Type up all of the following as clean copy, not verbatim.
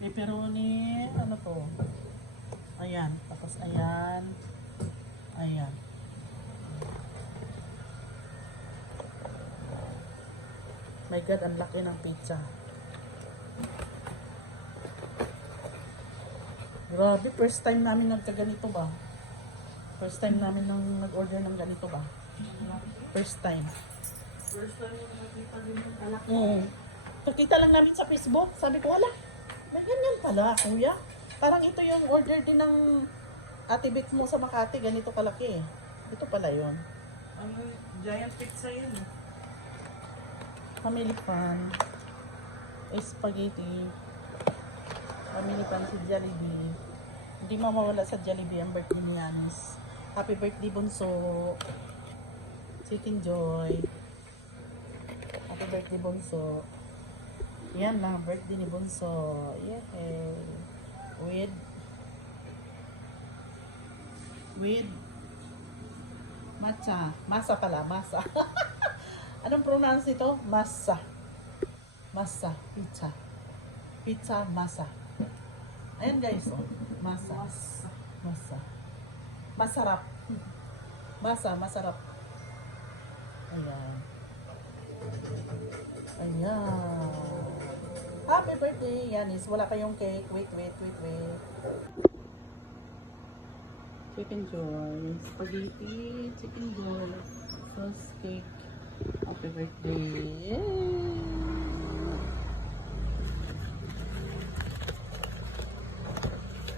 Pepperoni, ano to? Ayan, tapos ayan. Ayan. My God, ang laki ng pizza. Grabe, first time namin nagkaganito ba? First time namin nang nag-order ng ganito ba? First time. First time yung nakita din yung alak. Nakita lang namin sa Facebook. Sabi ko, wala. May ganyan pala, kuya. Parang ito yung order din ng Ate Bit mo sa Makati. Ganito kalaki eh. Ito pala yun. Ano, giant pizza yun eh. Family pan. Spaghetti. Family pan si Jollibee. Hindi mawawala sa Jollibee ang birthday ni Yanis. Happy birthday, Bunso. Chicken Joy. Happy birthday, Bunso. Yan lang, birthday ni Bunso. Yay! With matcha. Masa pala, masa. Anong pronounce ito? Masa. Masa. Pizza. Pizza, masa. Ayan guys, oh. Masa. Masa. Masarap. Masa, masarap. Ayan. Ayan. Happy birthday, Yanis. Wala kayong cake. Wait. Chicken Joy. Spaghetti. Chicken Joy. Sauce cake. Happy birthday. Yay!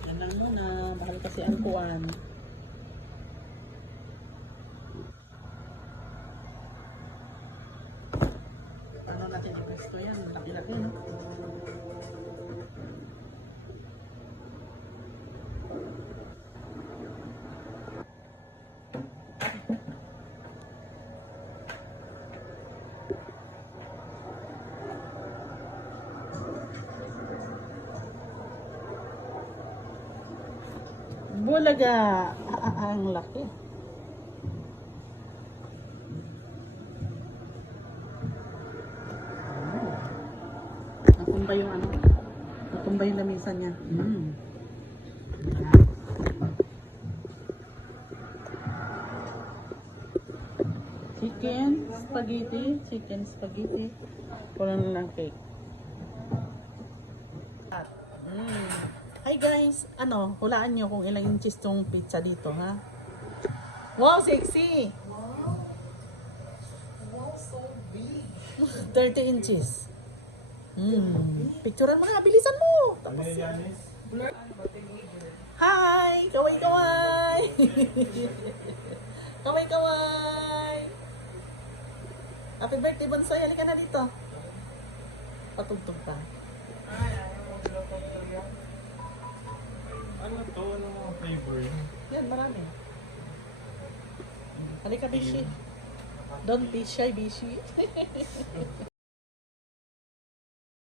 Yan lang muna. Mahal kasi ang kuwan. Paano natin i-presto yan? Laki-laki, no? Bulaga. Ang laki. Natumba yung ano. Natumba yung lamisa niya. Chicken spaghetti. Kulang ng cake. Hi guys, hulaan nyo kung ilang inches tong pizza dito, ha? Wow, sexy! Wow, so big. 30 inches. Picturean mo na, bilisan mo! Tapos, hi! Kaway! Kaway! Happy birthday, Bonsoy! Halika na dito. Patugtog pa. Ano to? Ano mga flavor? Yan, marami. Halika, Bishi. Don't be shy, Bishi.